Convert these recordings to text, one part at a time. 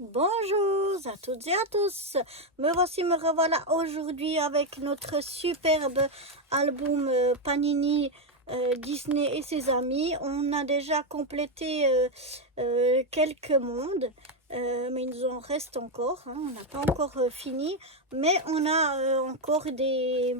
Bonjour à toutes et à tous. Me revoilà aujourd'hui avec notre superbe album Panini Disney et ses amis. On a déjà complété quelques mondes, mais il nous en reste encore, hein. On n'a pas encore fini, mais on a encore des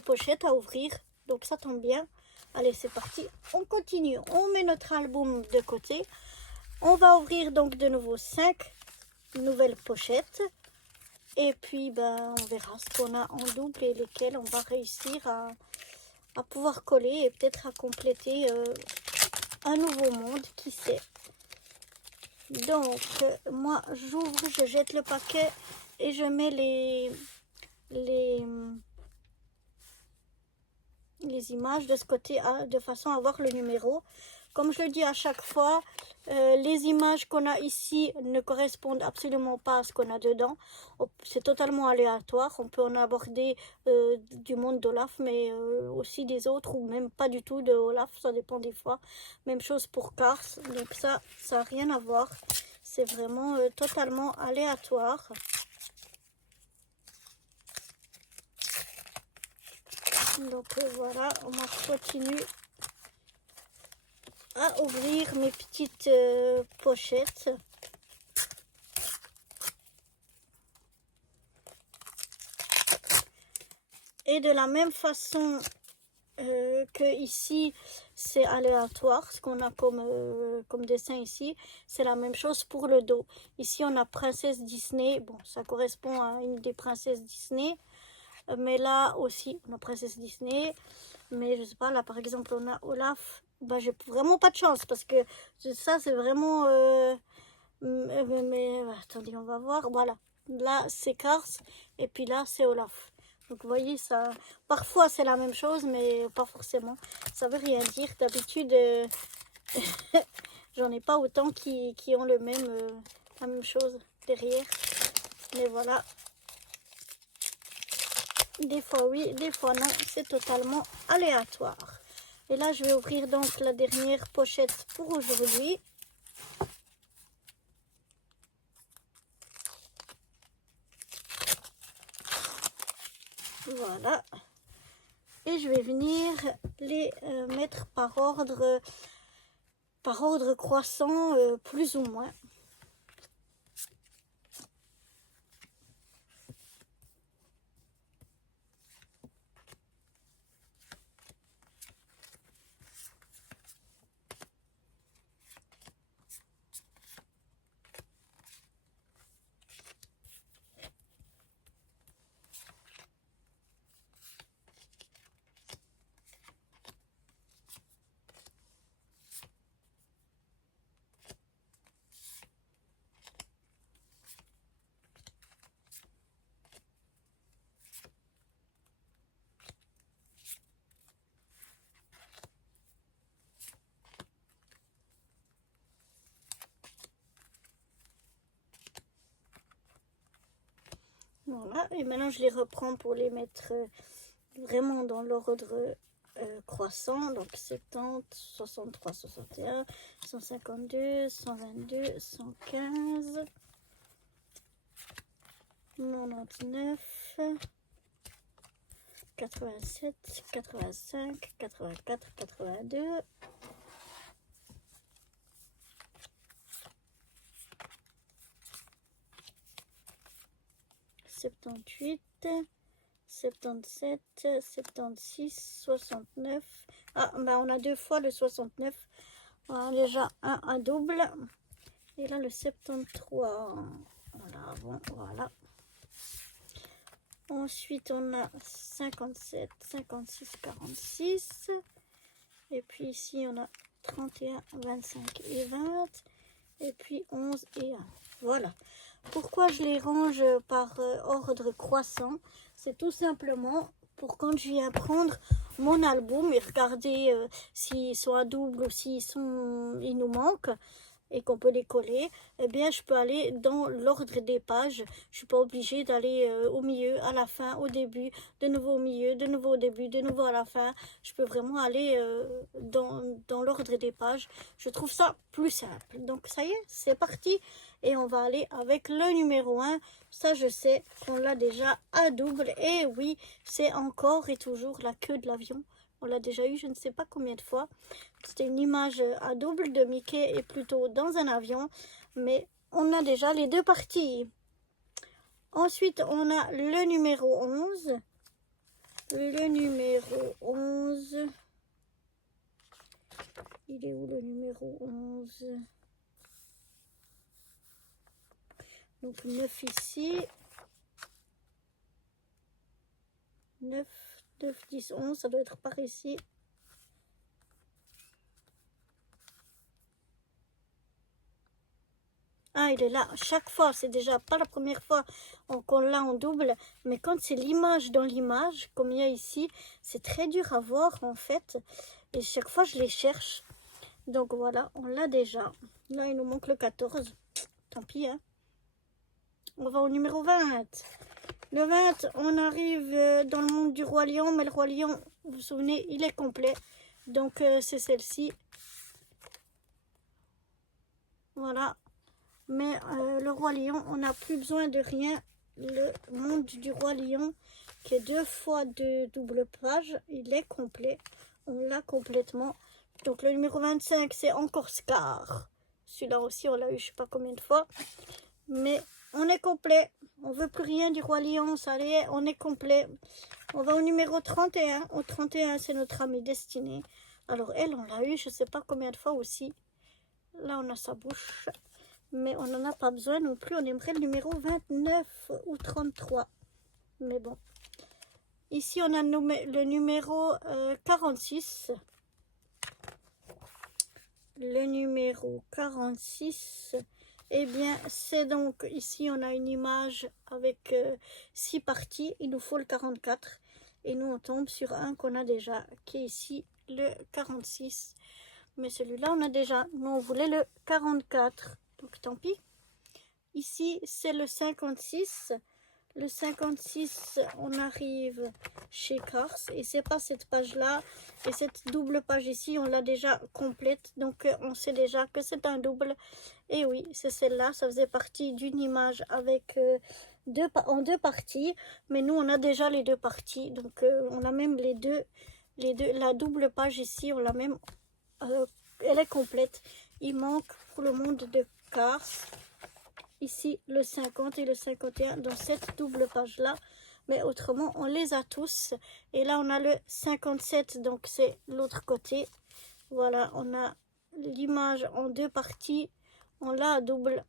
pochettes à ouvrir, donc ça tombe bien. Allez, c'est parti, on continue. On met notre album de côté. On va ouvrir donc de nouveau 5 nouvelles pochettes. Et puis, on verra ce qu'on a en double et lesquelles on va réussir à pouvoir coller et peut-être à compléter un nouveau monde, qui sait. Donc, moi, j'ouvre, je jette le paquet et je mets les images de ce côté de façon à voir le numéro. Comme je le dis à chaque fois, les images qu'on a ici ne correspondent absolument pas à ce qu'on a dedans. C'est totalement aléatoire. On peut en aborder du monde d'Olaf, mais aussi des autres, ou même pas du tout de Olaf, ça dépend des fois. Même chose pour Cars, donc ça n'a rien à voir. C'est vraiment totalement aléatoire. Donc voilà, on continue à ouvrir mes petites pochettes. Et de la même façon que ici, c'est aléatoire, ce qu'on a comme dessin ici, c'est la même chose pour le dos. Ici, on a Princesse Disney. Bon, ça correspond à une des princesses Disney. Mais là aussi, on a Princesse Disney. Mais je sais pas, là par exemple, on a Olaf. J'ai vraiment pas de chance parce que ça, c'est vraiment... mais attendez, on va voir. Voilà. Là, c'est Cars. Et puis là, c'est Olaf. Donc vous voyez, ça, parfois c'est la même chose, mais pas forcément. Ça veut rien dire. D'habitude, j'en ai pas autant qui ont la même chose derrière. Mais voilà. Des fois oui, des fois non. C'est totalement aléatoire. Et là, je vais ouvrir donc la dernière pochette pour aujourd'hui. Voilà. Et je vais venir les mettre par ordre croissant, plus ou moins. Voilà, et maintenant je les reprends pour les mettre vraiment dans l'ordre croissant. Donc 70, 63, 61, 152, 122, 115, 99, 87, 85, 84, 82. 78, 77, 76, 69. Ah, on a deux fois le 69. Voilà, déjà un double. Et là, le 73. Voilà, bon, voilà. Ensuite, on a 57, 56, 46. Et puis ici, on a 31, 25 et 20. Et puis 11 et 1. Voilà. Pourquoi je les range par ordre croissant? C'est tout simplement pour quand je viens prendre mon album et regarder s'ils sont à double ou s'ils nous manquent. et qu'on peut les coller, eh bien je peux aller dans l'ordre des pages. Je ne suis pas obligée d'aller au milieu, à la fin, au début, de nouveau au milieu, de nouveau au début, de nouveau à la fin. Je peux vraiment aller dans l'ordre des pages. Je trouve ça plus simple. Donc ça y est, c'est parti. Et on va aller avec le numéro 1. Ça, je sais qu'on l'a déjà à double. Et oui, c'est encore et toujours la queue de l'avion. On l'a déjà eu, je ne sais pas combien de fois. C'était une image à double de Mickey et plutôt dans un avion. Mais on a déjà les deux parties. Ensuite, on a le numéro 11. Le numéro 11. Il est où le numéro 11? Donc 9 ici. 9, 10, 11. Ça doit être par ici. Ah, il est là. Chaque fois, c'est déjà pas la première fois qu'on l'a en double. Mais quand c'est l'image dans l'image, comme il y a ici, c'est très dur à voir en fait. Et chaque fois, je les cherche. Donc voilà, on l'a déjà. Là, il nous manque le 14. Tant pis, hein. On va au numéro 20. Le 20, on arrive dans le monde du Roi Lion. Mais le Roi Lion, vous vous souvenez, il est complet. Donc c'est celle-ci. Voilà. Mais le Roi Lion, on n'a plus besoin de rien. Le monde du Roi Lion, qui est 2 fois de double page, il est complet. On l'a complètement. Donc le numéro 25, c'est encore Scar. Celui-là aussi, on l'a eu je ne sais pas combien de fois. Mais on est complet. On ne veut plus rien du Roi Lion. Ça y est, on est complet. On va au numéro 31. Au 31, c'est notre amie Destinée. Alors elle, on l'a eu je ne sais pas combien de fois aussi. Là, on a sa bouche. Mais on n'en a pas besoin non plus. On aimerait le numéro 29 ou 33. Mais bon. Ici, on a le numéro 46. Le numéro 46. Eh bien, c'est donc, ici, on a une image avec 6 parties. Il nous faut le 44. Et nous, on tombe sur un qu'on a déjà, qui est ici, le 46. Mais celui-là, on a déjà. Nous, on voulait le 44. Donc, tant pis. Ici, c'est le 56. Le 56, on arrive chez Cars. Et c'est pas cette page-là. Et cette double page ici, on l'a déjà complète. Donc, on sait déjà que c'est un double. Et oui, c'est celle-là. Ça faisait partie d'une image avec en deux parties. Mais nous, on a déjà les deux parties. Donc, on a même les deux. La double page ici, on l'a même... elle est complète. Il manque pour le monde de Cars. Ici, le 50 et le 51 dans cette double page-là. Mais autrement, on les a tous. Et là, on a le 57, donc c'est l'autre côté. Voilà, on a l'image en deux parties. On l'a à double.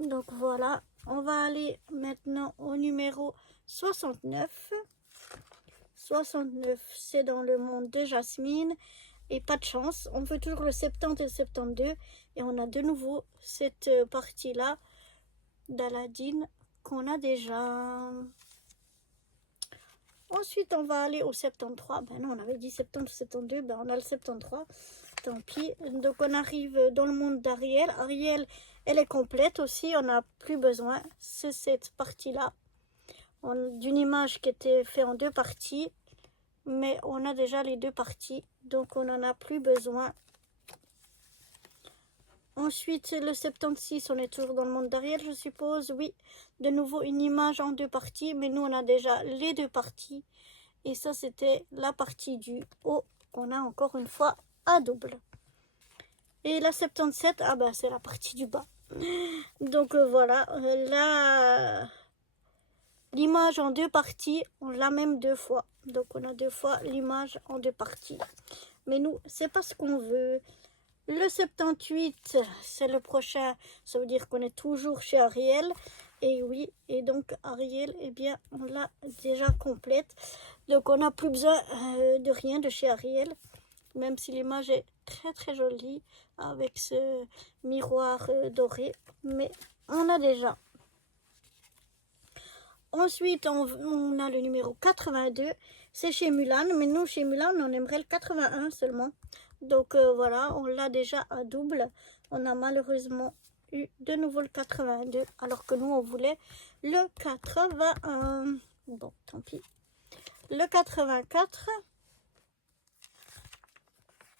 Donc voilà, on va aller maintenant au numéro 69. 69, c'est dans le monde de Jasmine. Et pas de chance, on veut toujours le 70 et le 72. Et on a de nouveau cette partie-là d'Aladin qu'on a déjà. Ensuite, on va aller au 73. Ben non, on avait dit 70 ou 72. Ben on a le 73. Tant pis. Donc, on arrive dans le monde d'Ariel. Ariel, elle est complète aussi. On n'a plus besoin. C'est cette partie-là. D'une image qui était faite en deux parties. Mais on a déjà les deux parties. Donc, on n'en a plus besoin. Ensuite, le 76, on est toujours dans le monde d'Ariel, je suppose. Oui, de nouveau une image en deux parties. Mais nous, on a déjà les deux parties. Et ça, c'était la partie du haut qu'on a encore une fois à double. Et la 77, ah ben, c'est la partie du bas. Donc, voilà. L'image en deux parties, on l'a même deux fois. Donc, on a deux fois l'image en deux parties. Mais nous, c'est pas ce qu'on veut. Le 78, c'est le prochain. Ça veut dire qu'on est toujours chez Ariel. Et oui, et donc Ariel, eh bien, on l'a déjà complète. Donc, on n'a plus besoin de rien de chez Ariel. Même si l'image est très très jolie avec ce miroir doré. Mais on a déjà. Ensuite, on a le numéro 82. C'est chez Mulan. Mais nous, chez Mulan, on aimerait le 81 seulement. Donc voilà, on l'a déjà à double. On a malheureusement eu de nouveau le 82, alors que nous on voulait le 81. Bon, tant pis. Le 84.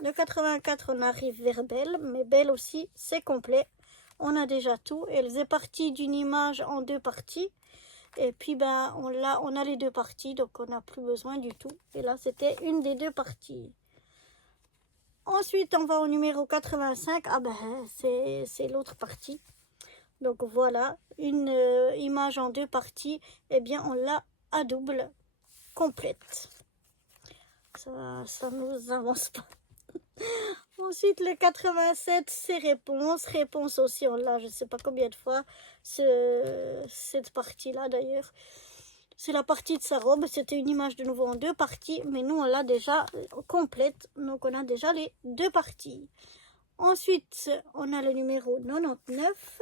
Le 84, on arrive vers Belle, mais Belle aussi, c'est complet. On a déjà tout. Elle est partie d'une image en 2 parties. Et puis, ben, on a les 2 parties, donc on n'a plus besoin du tout. Et là, c'était une des 2 parties. Ensuite, on va au numéro 85. Ah ben, c'est l'autre partie. Donc voilà, une image en 2 parties. Eh bien, on l'a à double, complète. Ça nous avance pas. Ensuite, le 87, c'est réponse. Réponse aussi, on l'a, je ne sais pas combien de fois, cette partie-là d'ailleurs. C'est la partie de sa robe. C'était une image de nouveau en 2 parties, mais nous, on l'a déjà complète. Donc, on a déjà les 2 parties. Ensuite, on a le numéro 99.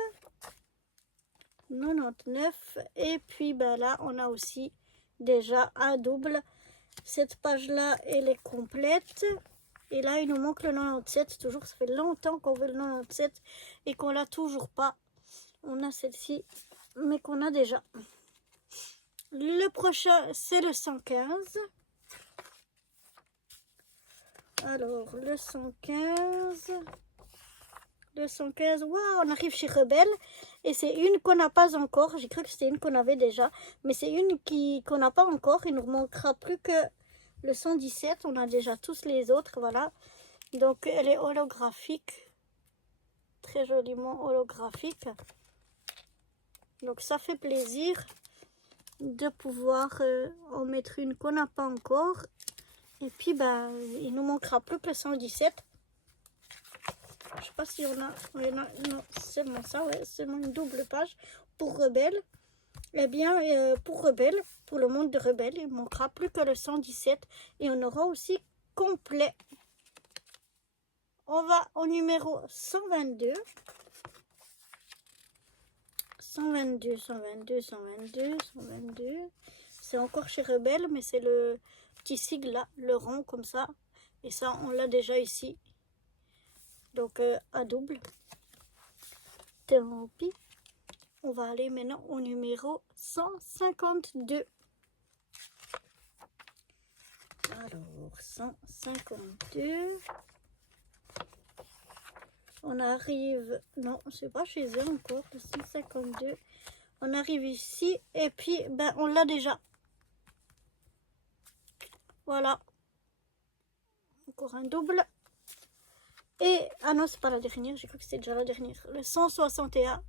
99. Et puis, ben là, on a aussi déjà un double. Cette page-là, elle est complète. Et là, il nous manque le 97. Toujours, ça fait longtemps qu'on veut le 97 et qu'on l'a toujours pas. On a celle-ci, mais qu'on a déjà. Le prochain, c'est le 115. Alors, le 115. Le 115, waouh, on arrive chez Rebelle. Et c'est une qu'on n'a pas encore. J'ai cru que c'était une qu'on avait déjà. Mais c'est une qu'on n'a pas encore. Il nous manquera plus que le 117. On a déjà tous les autres, voilà. Donc, elle est holographique. Très joliment holographique. Donc, ça fait plaisir de pouvoir en mettre une qu'on n'a pas encore. Et puis, ben, il nous manquera plus que le 117. Je sais pas si on a... Non, c'est seulement ça, ouais. Seulement une double page pour Rebelle. Eh bien, pour Rebelle, pour le monde de Rebelle, il ne manquera plus que le 117. Et on aura aussi complet. On va au numéro 122. 122, 122, 122, 122. C'est encore chez Rebelle, mais c'est le petit sigle là, le rond comme ça. Et ça, on l'a déjà ici. Donc, à double. Tant pis. On va aller maintenant au numéro 152. Alors, 152. On arrive... Non, c'est pas chez eux encore, le 152. On arrive ici et puis, ben, on l'a déjà. Voilà. Encore un double. Et, ah non, c'est pas la dernière, j'ai cru que c'était déjà la dernière. Le 161.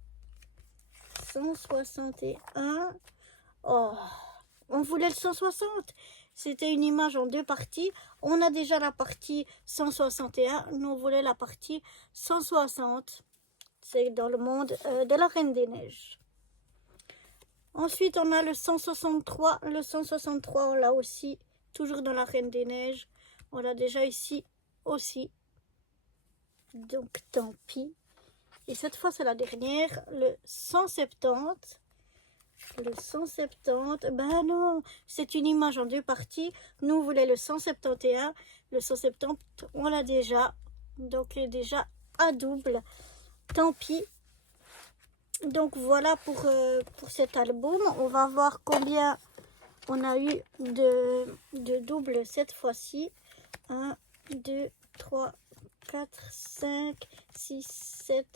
161. Oh, on voulait le 160. C'était une image en 2 parties. On a déjà la partie 161. Nous, on voulait la partie 160. C'est dans le monde de la Reine des Neiges. Ensuite, on a le 163. Le 163, on l'a aussi, toujours dans la Reine des Neiges. On l'a déjà ici aussi. Donc, tant pis. Et cette fois, c'est la dernière. Le 170. Le 170. Ben non, c'est une image en 2 parties. Nous, on voulait le 171. Le 170, on l'a déjà. Donc, il est déjà à double. Tant pis. Donc, voilà pour cet album. On va voir combien on a eu de doubles cette fois-ci. 1, 2, 3, 4, 5, 6, 7,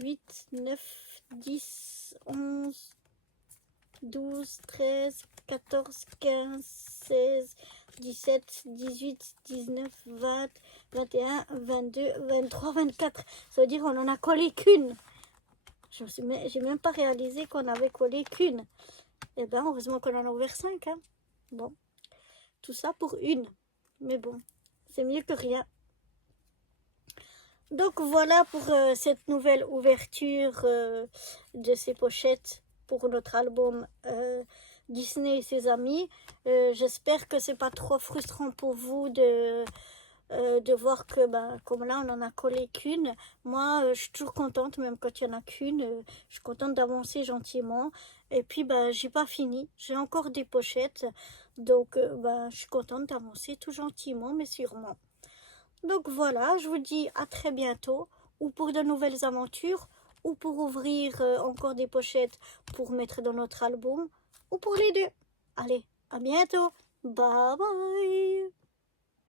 8, 9, 10, 11, 12, 13, 14, 15, 16, 17, 18, 19, 20, 21, 22, 23, 24. Ça veut dire qu'on en a collé qu'une. J'ai même pas réalisé qu'on avait collé qu'une. Eh bien, heureusement qu'on en a ouvert 5. Hein. Bon, tout ça pour une. Mais bon, c'est mieux que rien. Donc voilà pour cette nouvelle ouverture de ces pochettes pour notre album Disney et ses amis. J'espère que c'est pas trop frustrant pour vous de voir que, ben, comme là, on en a collé qu'une. Moi, je suis toujours contente, même quand il n'y en a qu'une. Je suis contente d'avancer gentiment. Et puis, ben, j'ai pas fini. J'ai encore des pochettes. Donc, ben, je suis contente d'avancer tout gentiment, mais sûrement. Donc voilà, je vous dis à très bientôt, ou pour de nouvelles aventures, ou pour ouvrir encore des pochettes pour mettre dans notre album, ou pour les deux. Allez, à bientôt. Bye bye.